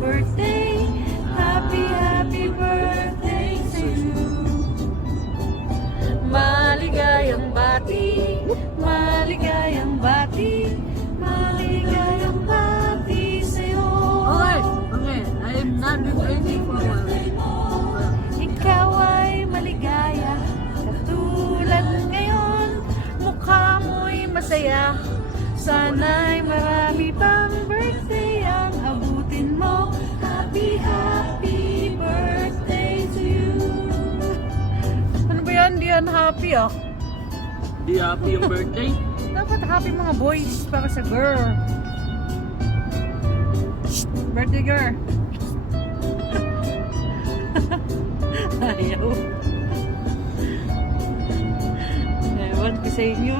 birthday. Happy, happy birthday to you. Maligayang bati, maligayang bati, maligayang bati sa'yo. Okay, I'm not waiting for a while. Ikaw ay maligaya, katulad ngayon, mukha mo'y masaya. Sana'y marami pang birthday ang abutin mo. Happy, happy birthday to you. Ano ba yan? Di yan happy ah. Di happy yung birthday? Dapat happy mga boys para sa girl. Birthday girl. Ayaw. Ewan ko sa inyo.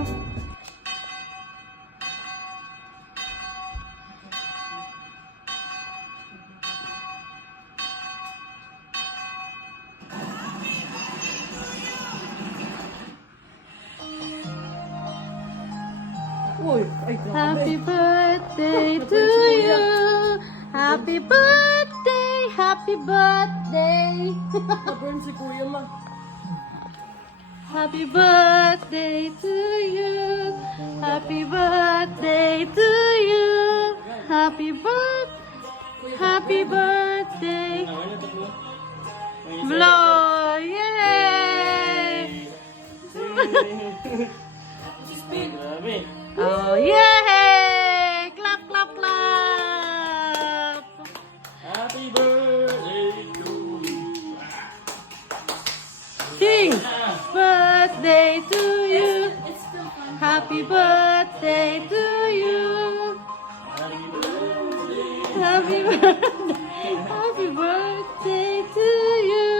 Uy, ay Happy birthday to you. Happy birthday. Happy birthday. Na-burn si Kuya Ma. Happy birthday to you. Happy birthday to you. Happy birthday. Happy birthday. Blow. Yay! Grabe. Oh, yay! Clap, clap, clap! Happy birthday to you. Sing! Birthday to you. Happy birthday to you. Happy birthday. Happy birthday to you.